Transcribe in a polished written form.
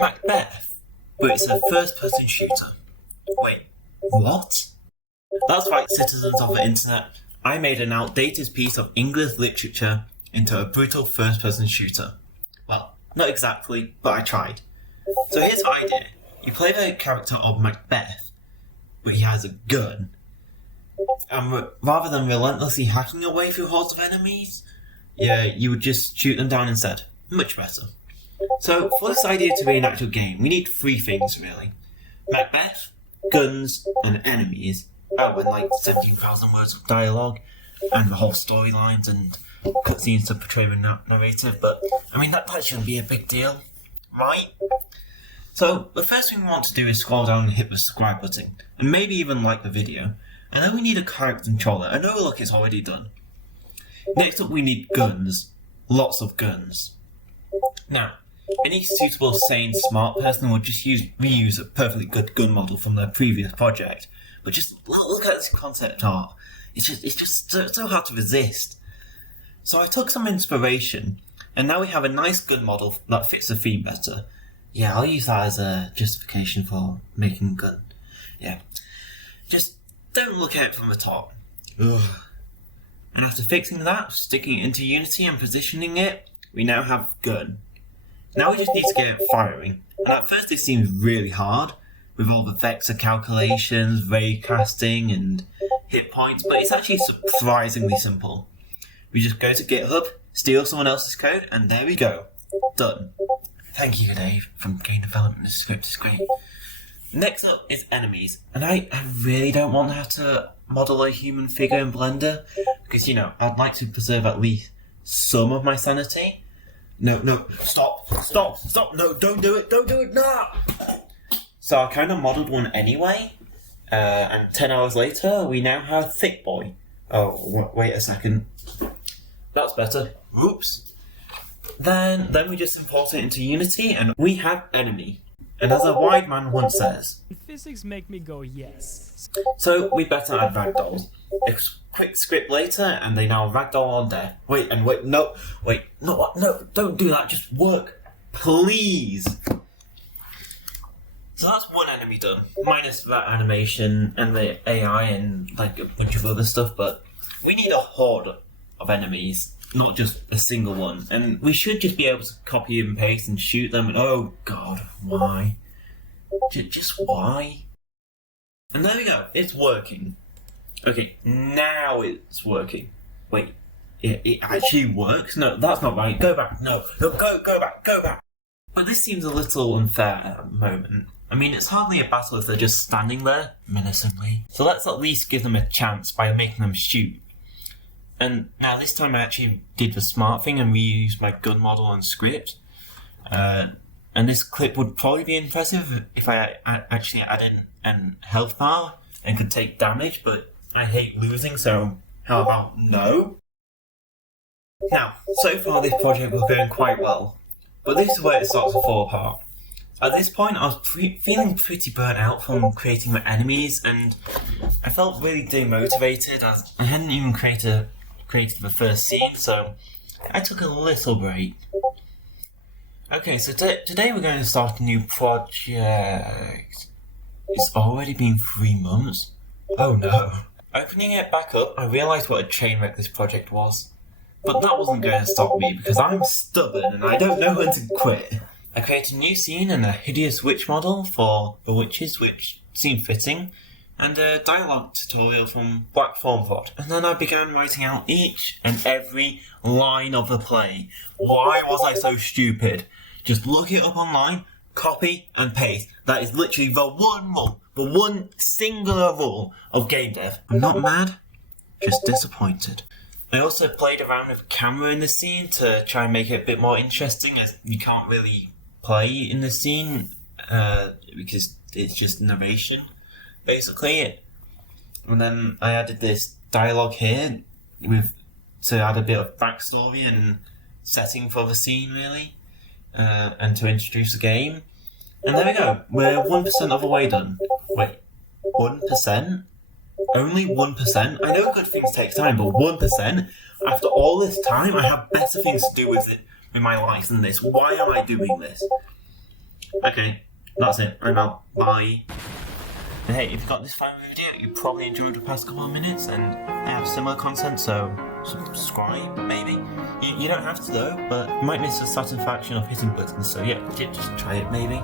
Macbeth, but it's a first-person shooter. Wait, what? That's right, citizens of the internet. I made an outdated piece of English literature into a brutal first-person shooter. Well, not exactly, but I tried. So here's the idea. You play the character of Macbeth, but he has a gun. And rather than relentlessly hacking your way through hordes of enemies, you would just shoot them down instead. Much better. So for this idea to be an actual game, we need 3 things really. Macbeth, guns, and enemies. Oh, and like 17,000 words of dialogue, and the whole storylines and cutscenes to portray the narrative, but I mean that shouldn't be a big deal, right? So the first thing we want to do is scroll down and hit the subscribe button, and maybe even like the video. And then we need a character controller, and oh look, it's already done. Next up we need guns. Lots of guns. Now, any suitable, sane, smart person would just reuse a perfectly good gun model from their previous project. But just look at this concept art. It's just so hard to resist. So I took some inspiration, and now we have a nice gun model that fits the theme better. Yeah, I'll use that as a justification for making a gun. Yeah. Just don't look at it from the top. Ugh. And after fixing that, sticking it into Unity and positioning it, we now have gun. Now we just need to get it firing. And at first it seems really hard, with all the vector calculations, ray casting, and hit points, but it's actually surprisingly simple. We just go to GitHub, steal someone else's code, and there we go. Done. Thank you, Dave, from Game Development. This script is great. Next up is enemies, and I really don't want to have to model a human figure in Blender, because, I'd like to preserve at least some of my sanity. No, stop, no, don't do it, no! So I kind of modelled one anyway, and 10 hours later, we now have Thick Boy. Oh, wait a second. That's better. Oops. Then we just import it into Unity, and we have enemy. And as a wide man once says, physics make me go yes. So we better add ragdolls. A quick script later, and they now ragdoll on death. Wait, no, don't do that, just work, please. So that's one enemy done, minus that animation and the AI and like a bunch of other stuff, but we need a horde of enemies, not just a single one. And we should just be able to copy and paste and shoot them, and oh god, why? Just why? And there we go, it's working. Okay, now it's working. Wait, it actually works? No, that's not right, go back, no, go back. But this seems a little unfair at the moment. I mean, it's hardly a battle if they're just standing there, menacingly. So let's at least give them a chance by making them shoot. And now this time I actually did the smart thing and reused my gun model and script. And this clip would probably be impressive if I actually add in an health bar and could take damage, but I hate losing, so how about no? Now, so far this project was going quite well, but this is where it starts to fall apart. At this point, I was feeling pretty burnt out from creating my enemies, and I felt really demotivated as I hadn't even created the first scene, so I took a little break. Okay, so today we're going to start a new project. It's already been 3 months? Oh no. Opening it back up, I realised what a train wreck this project was. But that wasn't going to stop me, because I'm stubborn and I don't know when to quit. I created a new scene and a hideous witch model for the witches, which seemed fitting, and a dialogue tutorial from Black Thornford. And then I began writing out each and every line of the play. Why was I so stupid? Just look it up online, copy and paste. That is literally the one rule, the one singular rule of game dev. I'm not mad, just disappointed. I also played around with camera in the scene to try and make it a bit more interesting, as you can't really play in the scene because it's just narration, basically. And then I added this dialogue here to add a bit of backstory and setting for the scene, really, and to introduce the game. And there we go, we're 1% of the way done. Wait, 1%? Only 1%? I know good things take time, but 1%? After all this time, I have better things to do with my life than this. Why am I doing this? Okay, that's it. I'm out. Bye. And hey, if you got this far in the video, you probably enjoyed the past couple of minutes, and I have similar content, so subscribe, maybe. You don't have to though, but you might miss the satisfaction of hitting buttons, so yeah, just try it maybe.